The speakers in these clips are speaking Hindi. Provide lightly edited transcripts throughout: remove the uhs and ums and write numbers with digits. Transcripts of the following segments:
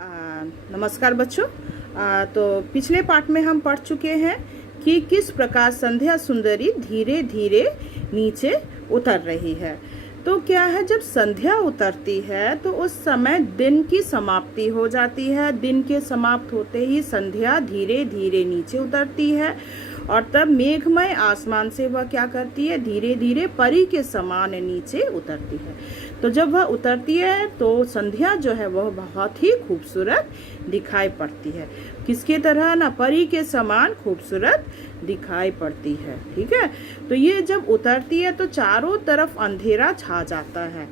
नमस्कार बच्चों। तो पिछले पाठ में हम पढ़ चुके हैं कि किस प्रकार संध्या सुंदरी धीरे धीरे नीचे उतर रही है। तो क्या है, जब संध्या उतरती है तो उस समय दिन की समाप्ति हो जाती है। दिन के समाप्त होते ही संध्या धीरे धीरे नीचे उतरती है और तब मेघमय आसमान से वह क्या करती है, धीरे धीरे परी के समान नीचे उतरती है। तो जब वह उतरती है तो संध्या जो है वह बहुत ही खूबसूरत दिखाई पड़ती है। किसके तरह ना, परी के समान खूबसूरत दिखाई पड़ती है। ठीक है, तो ये जब उतरती है तो चारों तरफ अंधेरा छा जाता है।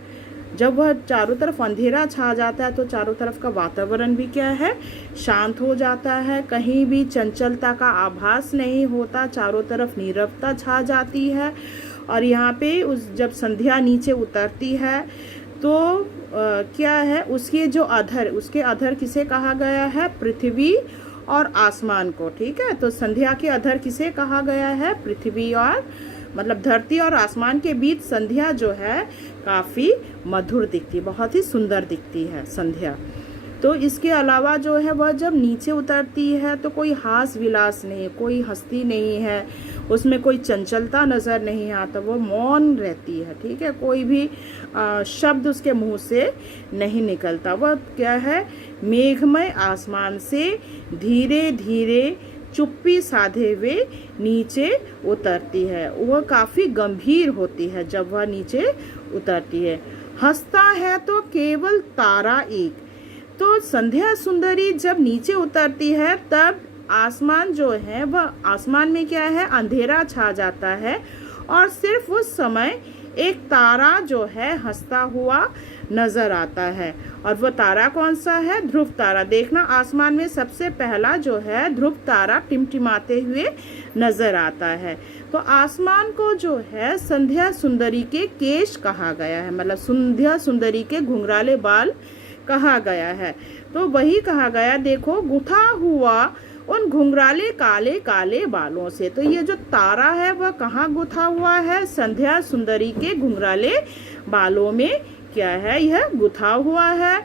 जब वह चारों तरफ अंधेरा छा जाता है तो चारों तरफ का वातावरण भी क्या है, शांत हो जाता है। कहीं भी चंचलता का आभास नहीं होता, चारों तरफ नीरवता छा जाती है। और यहाँ पे जब संध्या नीचे उतरती है तो क्या है, उसके अधर किसे कहा गया है, पृथ्वी और आसमान को। ठीक है, तो संध्या के अधर किसे कहा गया है, पृथ्वी और मतलब धरती और आसमान के बीच संध्या जो है काफ़ी मधुर दिखती, बहुत ही सुंदर दिखती है संध्या। तो इसके अलावा जो है वह जब नीचे उतरती है तो कोई हास विलास नहीं, कोई हस्ती नहीं है, उसमें कोई चंचलता नज़र नहीं आता, वो मौन रहती है। ठीक है, कोई भी शब्द उसके मुंह से नहीं निकलता। वह क्या है, मेघमय आसमान से धीरे धीरे चुप्पी साधे हुए नीचे उतरती है। वह काफ़ी गंभीर होती है जब वह नीचे उतरती है। हंसता है तो केवल तारा एक। तो संध्या सुंदरी जब नीचे उतरती है तब आसमान जो है वह, आसमान में क्या है, अंधेरा छा जाता है और सिर्फ उस समय एक तारा जो है हंसता हुआ नजर आता है। और वो तारा कौन सा है, ध्रुव तारा। देखना, आसमान में सबसे पहला जो है ध्रुव तारा टिमटिमाते हुए नजर आता है। तो आसमान को जो है संध्या सुंदरी के केश कहा गया है, मतलब संध्या सुंदरी के घुंघराले बाल कहा गया है। तो वही कहा गया, देखो, गुथा हुआ उन घुंघराले काले काले बालों से। तो ये जो तारा है वह कहाँ गुथा हुआ है, संध्या सुंदरी के घुंघराले बालों में क्या है, यह गुथा हुआ है।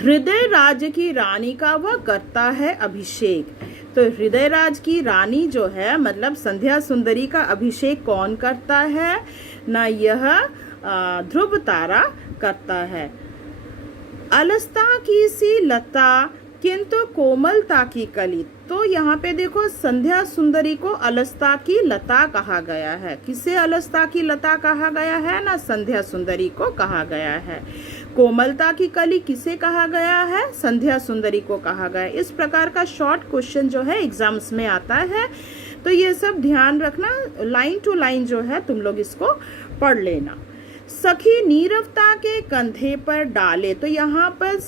हृदय राज की रानी का वह करता है अभिषेक। तो हृदय राज की रानी जो है मतलब संध्या सुंदरी का अभिषेक कौन करता है ना, यह ध्रुव तारा करता है। अलसता की सी लता किंतु कोमलता की कली। तो यहाँ पे देखो, संध्या सुंदरी को अलसता की लता कहा गया है। किसे अलसता की लता कहा गया है ना, संध्या सुंदरी को कहा गया है। कोमलता की कली किसे कहा गया है, संध्या सुंदरी को कहा गया है। इस प्रकार का शॉर्ट क्वेश्चन जो है एग्जाम्स में आता है, तो ये सब ध्यान रखना, लाइन टू लाइन जो है तुम लोग इसको पढ़ लेना। सखी नीरवता के कंधे पर डाले। तो यहाँ पर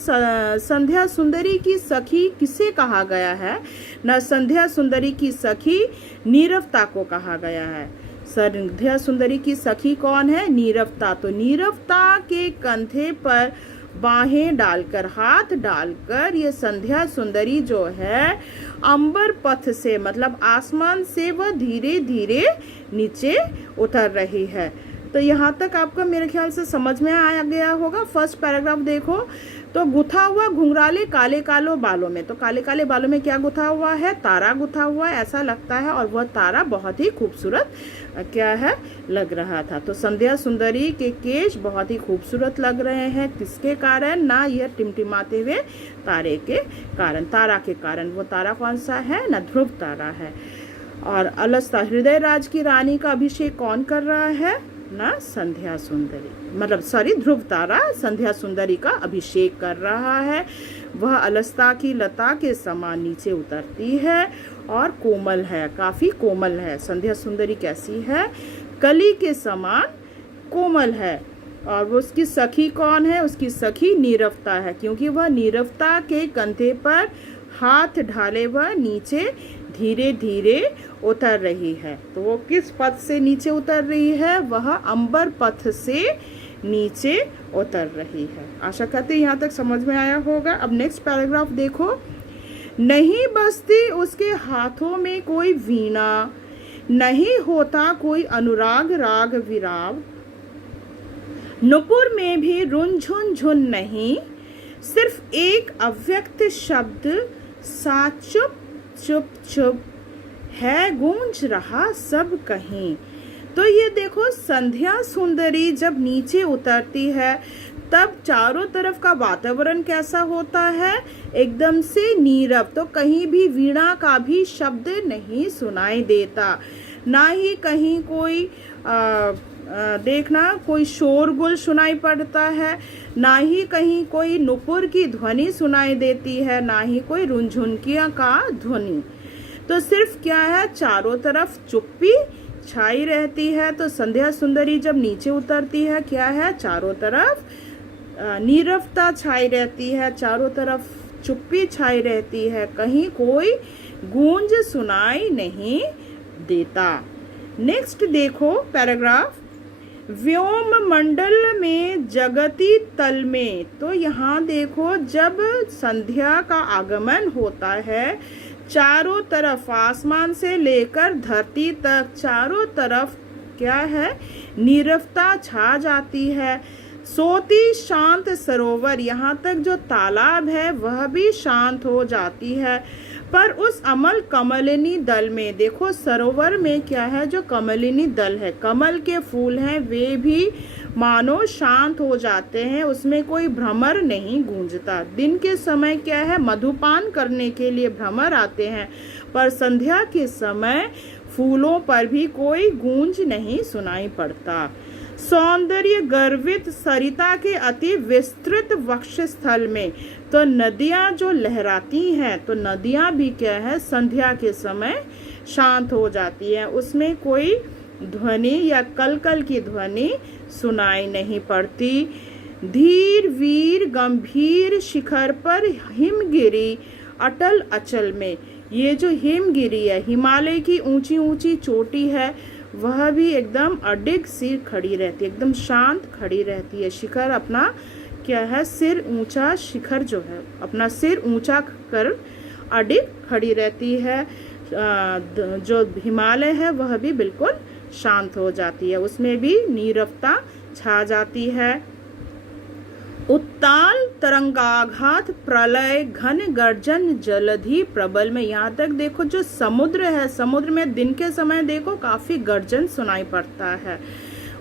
संध्या सुंदरी की सखी किसे कहा गया है ना, संध्या सुंदरी की सखी नीरवता को कहा गया है। संध्या सुंदरी की सखी कौन है, नीरवता। तो नीरवता के कंधे पर बाहें डालकर, हाथ डालकर ये संध्या सुंदरी जो है अंबर पथ से मतलब आसमान से वह धीरे धीरे नीचे उतर रही है। तो यहाँ तक आपको मेरे ख्याल से समझ में आ गया होगा। फर्स्ट पैराग्राफ देखो, तो गुथा हुआ घुंघराले काले कालो बालों में। तो काले काले बालों में क्या गुथा हुआ है, तारा गुथा हुआ है ऐसा लगता है, और वह तारा बहुत ही खूबसूरत क्या है, लग रहा था। तो संध्या सुंदरी के केश बहुत ही खूबसूरत लग रहे हैं। किसके कारण ना, यह टिमटिमाते हुए तारे के कारण, तारा के कारण। वो तारा कौन सा है ना, ध्रुव तारा है। और अलसता, हृदय राज की रानी का अभिषेक कौन कर रहा है ना, संध्या सुंदरी, मतलब सॉरी ध्रुव तारा संध्या सुंदरी का अभिषेक कर रहा है। वह अलसता की लता के समान नीचे उतरती है और कोमल है, काफ़ी कोमल है। संध्या सुंदरी कैसी है, कली के समान कोमल है। और वो उसकी सखी कौन है, उसकी सखी नीरवता है, क्योंकि वह नीरवता के कंधे पर हाथ ढाले वह नीचे धीरे धीरे उतर रही है। तो वो किस पथ से नीचे उतर रही है, वह अंबर पथ से नीचे उतर रही है। आशा करते हैं यहाँ तक समझ में आया होगा। अब नेक्स्ट पैराग्राफ देखो, नहीं बजती उसके हाथों में कोई वीणा, नहीं होता कोई अनुराग राग विराग, नुपुर में भी रुन झुन झुन नहीं, सिर्फ एक अव्यक्त शब्द सा चुप चुप चुप है गूंज रहा सब कहीं। तो ये देखो, संध्या सुंदरी जब नीचे उतरती है तब चारों तरफ का वातावरण कैसा होता है, एकदम से नीरव। तो कहीं भी वीणा का भी शब्द नहीं सुनाई देता, ना ही कहीं कोई देखना कोई शोरगुल सुनाई पड़ता है, ना ही कहीं कोई नुपुर की ध्वनि सुनाई देती है, ना ही कोई रुनझुनकियां का ध्वनि। तो सिर्फ क्या है, चारों तरफ चुप्पी छाई रहती है। तो संध्या सुंदरी जब नीचे उतरती है, क्या है, चारों तरफ नीरवता छाई रहती है, चारों तरफ चुप्पी छाई रहती है, कहीं कोई गूंज सुनाई नहीं देता। नेक्स्ट देखो पैराग्राफ, व्योम मंडल में जगती तल में। तो यहाँ देखो, जब संध्या का आगमन होता है, चारों तरफ आसमान से लेकर धरती तक चारों तरफ क्या है, नीरवता छा जाती है। सोती शांत सरोवर, यहाँ तक जो तालाब है वह भी शांत हो जाती है। पर उस अमल कमलिनी दल में, देखो सरोवर में क्या है, जो कमलिनी दल है, कमल के फूल हैं, वे भी मानो शांत हो जाते हैं, उसमें कोई भ्रमर नहीं गूंजता। दिन के समय क्या है, मधुपान करने के लिए भ्रमर आते हैं, पर संध्या के समय फूलों पर भी कोई गूंज नहीं सुनाई पड़ता। सौंदर्य गर्वित सरिता के अति विस्तृत वक्षस्थल में, तो नदियां जो लहराती हैं, तो नदियां भी क्या है, संध्या के समय शांत हो जाती हैं, उसमें कोई ध्वनि या कलकल की ध्वनि सुनाई नहीं पड़ती। धीर वीर गंभीर शिखर पर हिमगिरी अटल अचल में, ये जो हिमगिरी है, हिमालय की ऊंची ऊंची चोटी है, वह भी एकदम अडिग सी खड़ी रहती है, एकदम शांत खड़ी रहती है। शिखर अपना क्या है, सिर ऊंचा, शिखर जो है अपना सिर ऊंचा कर अडिग खड़ी रहती है। जो हिमालय है वह भी बिल्कुल शांत हो जाती है, उसमें भी नीरवता छा जाती है। उत्ताल तरंगाघात प्रलय घन गर्जन जलधि प्रबल में, यहाँ तक देखो जो समुद्र है, समुद्र में दिन के समय देखो काफी गर्जन सुनाई पड़ता है।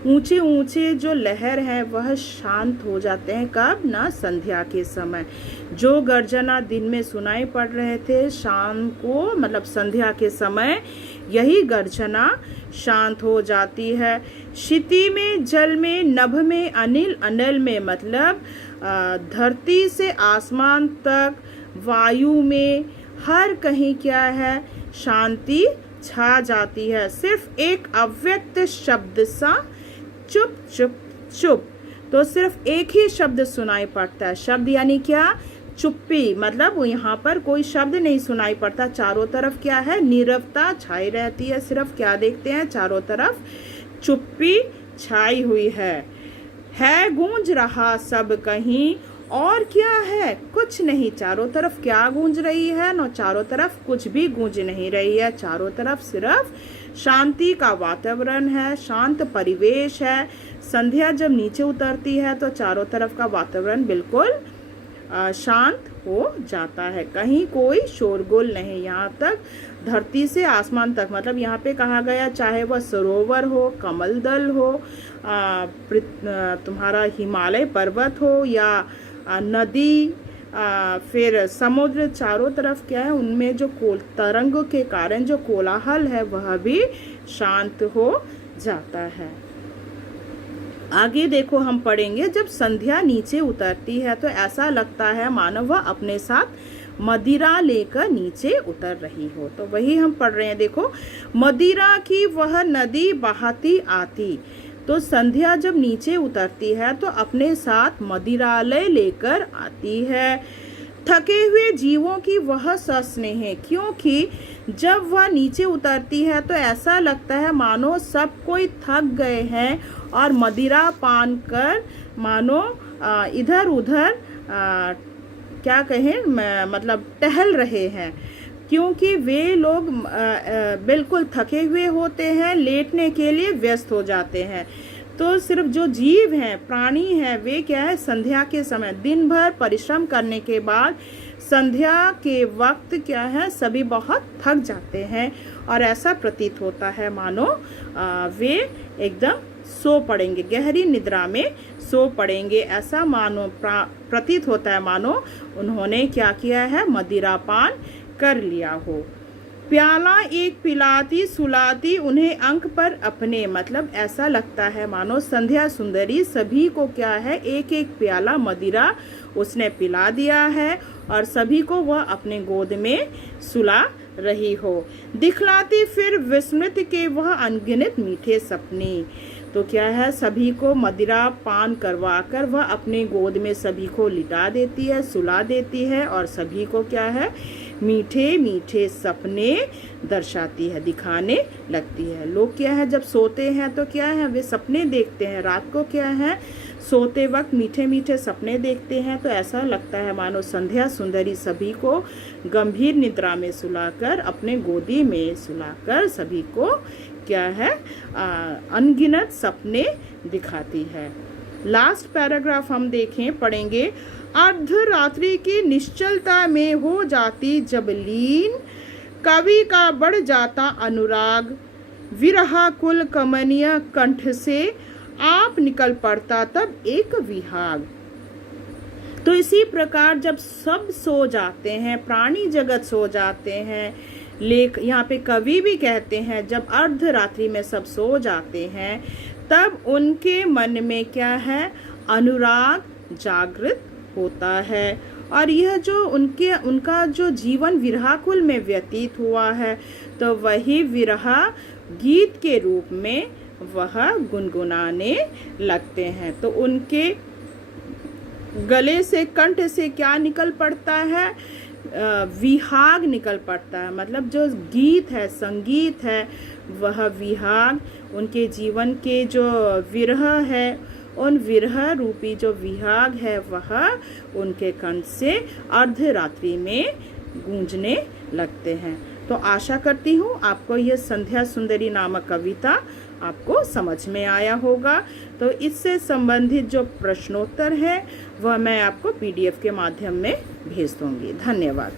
ऊंचे ऊंचे जो लहर है वह शांत हो जाते हैं, कब ना, संध्या के समय। जो गर्जना दिन में सुनाई पड़ रहे थे, शाम को मतलब संध्या के समय यही गर्जना शांत हो जाती है। क्षिति में जल में नभ में अनिल अनल में, मतलब धरती से आसमान तक, वायु में, हर कहीं क्या है, शांति छा जाती है। सिर्फ एक अव्यक्त शब्द सा चुप चुप चुप, तो सिर्फ एक ही शब्द सुनाई पड़ता है। शब्द यानी क्या, चुप्पी, मतलब यहाँ पर कोई शब्द नहीं सुनाई पड़ता, चारों तरफ क्या है, नीरवता छाई रहती है। सिर्फ क्या देखते हैं, चारों तरफ चुप्पी छाई हुई है गूंज रहा सब कहीं, और क्या है, कुछ नहीं। चारों तरफ क्या गूंज रही है ना, चारों तरफ कुछ भी गूंज नहीं रही है, चारों तरफ सिर्फ शांति का वातावरण है, शांत परिवेश है। संध्या जब नीचे उतरती है तो चारों तरफ का वातावरण बिल्कुल शांत हो जाता है, कहीं कोई शोरगुल नहीं। यहाँ तक धरती से आसमान तक, मतलब यहाँ पे कहा गया, चाहे वह सरोवर हो, कमल दल हो, तुम्हारा हिमालय पर्वत हो, या नदी, फिर समुद्र, चारों तरफ क्या है, उनमें जो तरंग के कारण जो कोलाहल है वह भी शांत हो जाता है। आगे देखो हम पढ़ेंगे, जब संध्या नीचे उतरती है तो ऐसा लगता है मानो वह अपने साथ मदिरा लेकर नीचे उतर रही हो। तो वही हम पढ़ रहे हैं, देखो, मदिरा की वह नदी बहाती आती। तो संध्या जब नीचे उतरती है तो अपने साथ मदिरालय लेकर आती है। थके हुए जीवों की वह सस्नेह, क्योंकि जब वह नीचे उतरती है तो ऐसा लगता है मानो सब कोई थक गए हैं और मदिरा पान कर मानो इधर उधर क्या कहें, मतलब टहल रहे हैं, क्योंकि वे लोग बिल्कुल थके हुए होते हैं, लेटने के लिए व्यस्त हो जाते हैं। तो सिर्फ जो जीव हैं, प्राणी हैं, वे क्या है, संध्या के समय दिन भर परिश्रम करने के बाद संध्या के वक्त क्या है, सभी बहुत थक जाते हैं और ऐसा प्रतीत होता है मानो वे एकदम सो पड़ेंगे, गहरी निद्रा में सो पड़ेंगे। ऐसा मानो प्रतीत होता है मानो उन्होंने क्या किया है, मदिरा पान कर लिया हो। प्याला एक पिलाती सुलाती उन्हें अंक पर अपने, मतलब ऐसा लगता है मानो संध्या सुंदरी सभी को क्या है, एक एक प्याला मदिरा उसने पिला दिया है और सभी को वह अपने गोद में सुला रही हो। दिखलाती फिर विस्मृत के वह अनगिनत मीठे सपने, तो क्या है, सभी को मदिरा पान करवाकर वह अपने गोद में सभी को लिटा देती है, सुला देती है और सभी को क्या है, मीठे मीठे सपने दर्शाती है, दिखाने लगती है। लोग क्या है, जब सोते हैं तो क्या है, वे सपने देखते हैं। रात को क्या है, सोते वक्त मीठे मीठे सपने देखते हैं, तो ऐसा लगता है मानो संध्या सुंदरी सभी को गंभीर निद्रा में सुलाकर, अपने गोदी में सुलाकर सभी को क्या है, अनगिनत सपने दिखाती है। लास्ट पैराग्राफ हम देखें, पढ़ेंगे। अर्धरात्रि की निश्चलता में हो जाती जब लीन, कवि का बढ़ जाता अनुराग, विरहा कुल कमनिया कंठ से आप निकल पड़ता तब एक विहाग। तो इसी प्रकार जब सब सो जाते हैं, प्राणी जगत सो जाते हैं, यहाँ पे कवि भी कहते हैं जब अर्धरात्रि में सब सो जाते हैं तब उनके मन में क्या है, अनुराग जागृत होता है और यह जो उनका जो जीवन विरहाकुल में व्यतीत हुआ है, तो वही विरहा गीत के रूप में वह गुनगुनाने लगते हैं। तो उनके गले से, कंठ से क्या निकल पड़ता है, विहाग निकल पड़ता है। मतलब जो गीत है, संगीत है, वह विहाग, उनके जीवन के जो विरह है, उन विरह रूपी जो विहाग है वह उनके कंठ से अर्धरात्रि में गूंजने लगते हैं। तो आशा करती हूँ आपको यह संध्या सुंदरी नामक कविता आपको समझ में आया होगा। तो इससे संबंधित जो प्रश्नोत्तर है वह मैं आपको PDF के माध्यम में भेज दूंगी। धन्यवाद।